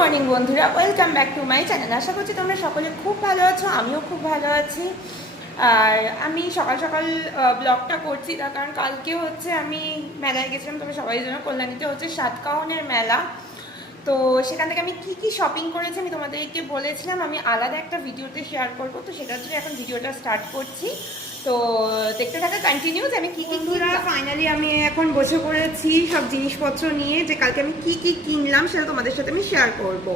Morning বন্ধুরা, welcome back to my channel. আশা করছি তোমরা সকলে খুব ভালো আছো, আমিও খুব ভালো আছি। আর আমি সকাল সকাল ব্লগটা করছি তার কারণ কালকে হচ্ছে আমি মেলায় গেছিলাম, তোমরা সবাই জানো কল্যাণীতে হচ্ছে সাতকাহনের মেলা। তো সেখান থেকে আমি কি কি শপিং করেছি আমি তোমাদেরকে বলেছিলাম আমি আলাদা একটা ভিডিওতে শেয়ার করব, তো সেটার জন্য এখন ভিডিওটা স্টার্ট করছি। তো দেখতে থাকা কন্টিনিউ যে আমি কি কি ফাইনালি আমি এখন বসে পড়েছি সব জিনিসপত্র নিয়ে, যে কালকে আমি কি কি কিনলাম সেটা তোমাদের সাথে আমি শেয়ার করব।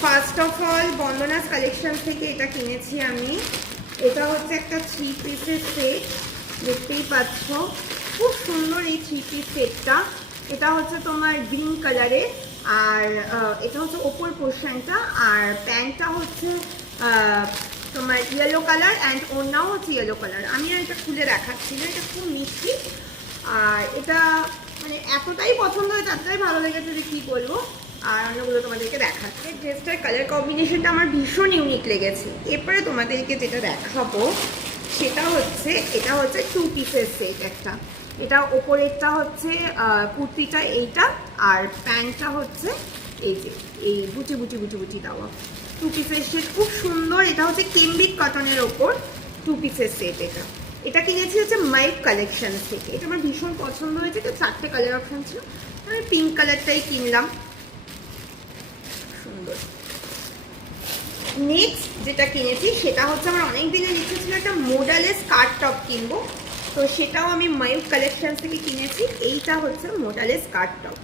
ফার্স্ট অফ অল বন্দনাস কালেকশন থেকে এটা কিনেছি আমি। এটা হচ্ছে একটা 3 পিসের সেট, দেখতেই পাচ্ছ খুব সুন্দর এই 3 পিস সেটটা। এটা হচ্ছে তোমার গ্রিন কালারে, আর এটা হচ্ছে ওপর পোর্শনটা, আর প্যান্টটা হচ্ছে তোমার ইয়েলো কালার অ্যান্ড ওড়নাও হচ্ছে ইয়েলো কালার। আমি আর এটা খুলে দেখাচ্ছি না, এটা খুব মিষ্টি। আর এটা মানে এতটাই পছন্দ হয়েছে, এতটাই ভালো লেগেছে যে কী বলবো। আর অন্যগুলো তোমাদেরকে দেখাচ্ছে। ড্রেসটার কালার কম্বিনেশনটা আমার ভীষণ ইউনিক লেগেছে। এরপরে তোমাদেরকে যেটা দেখাবো সেটা হচ্ছে এটা হচ্ছে 2 পিসের সেট একটা। এটা ওপরেরটা হচ্ছে কুর্তিটা এইটা, আর প্যান্টটা হচ্ছে এই যে এই বুটি বুটি বুটি বুটি দেওয়া 2 পিসের সেট, খুব সুন্দর। এটা হচ্ছে কেমব্রিক কটনের ওপর 2 পিসের সেট। এটা কিনেছি হচ্ছে মাইক কালেকশন থেকে। এটা আমার ভীষণ পছন্দ হয়েছে। এটা 4টে কালার অপশন ছিল, আমি পিঙ্ক কালারটাই কিনলাম, সুন্দর। নেক্সট যেটা কিনেছি সেটা হচ্ছে আমার অনেক দিনের ইচ্ছে ছিল একটা মোডালে স্কার্ট টপ কিনবো, তো সেটাও আমি মায়ুক কালেকশন থেকে কিনেছি। এইটা হচ্ছে মোডালে স্কার্ট টপ।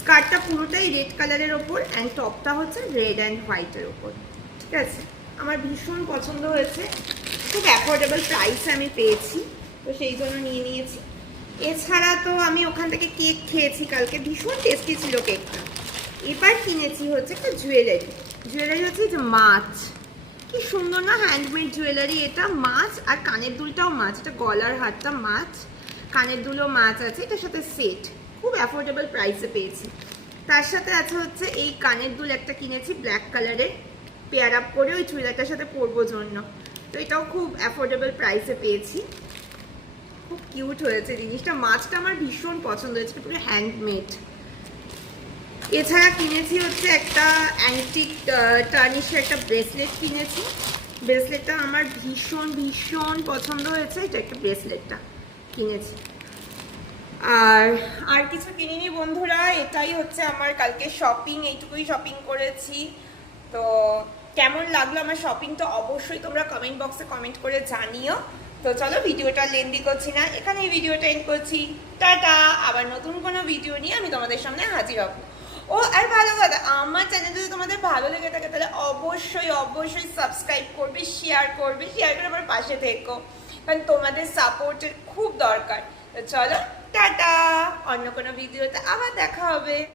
স্কার্টটা পুরোটাই রেড কালারের ওপর অ্যান্ড টপটা হচ্ছে রেড অ্যান্ড হোয়াইটের ওপর, ঠিক আছে। আমার ভীষণ পছন্দ হয়েছে, খুব অ্যাফোর্ডেবল প্রাইসে আমি পেয়েছি, তো সেই জন্য নিয়ে নিয়েছি। এছাড়া তো আমি ওখান থেকে কেক খেয়েছি কালকে, ভীষণ টেস্টি ছিল কেকটা। এবার কিনেছি হচ্ছে একটা জুয়েলারি হচ্ছে যে মাছ, কি সুন্দর না হ্যান্ডমেড জুয়েলারি। এটা মাছ আর কানের দুলটাও মাছ, এটা গলার হারটা মাছ, কানের দুলও মাছ আছে। এটার সাথে সেট খুব অ্যাফোর্ডেবল প্রাইসে পেয়েছি। তার সাথে আছে হচ্ছে এই কানের দুল একটা কিনেছি ব্ল্যাক কালারের, পেয়ার আপ করে ওই চুড়িদারটার সাথে পরবো জন্য, তো এটাও খুব অ্যাফোর্ডেবল প্রাইসে পেয়েছি। খুব কিউট হয়েছে জিনিসটা, মাছটা আমার ভীষণ পছন্দ হয়েছে, পুরো হ্যান্ডমেড। এছাড়া কিনেছি হচ্ছে একটা অ্যান্টিক টার্নিশের একটা ব্রেসলেট কিনেছি। ব্রেসলেটটা আমার ভীষণ ভীষণ পছন্দ হয়েছে, এটা একটা ব্রেসলেটটা কিনেছি। আর কিছু কিনিনি বন্ধুরা, এটাই হচ্ছে আমার কালকে শপিং, এইটুকুই শপিং করেছি। তো কেমন লাগলো আমার শপিং তো অবশ্যই তোমরা কমেন্ট বক্সে কমেন্ট করে জানিও। তো চলো ভিডিওটা লেন্দি করছি না, এখানে এই ভিডিওটা এন্ড করছি। টাটা, আবার নতুন কোনো ভিডিও নিয়ে আমি তোমাদের সামনে হাজির হব। ও আর ভালো কথা, আমার চ্যানেল যদি তোমাদের ভালো লেগে থাকে তাহলে অবশ্যই অবশ্যই সাবস্ক্রাইব করবে, শেয়ার করে আমার পাশে থেকো, কারণ তোমাদের সাপোর্টের খুব দরকার। তো চলো টাটা, অন্য কোনো ভিডিওতে আবার দেখা হবে।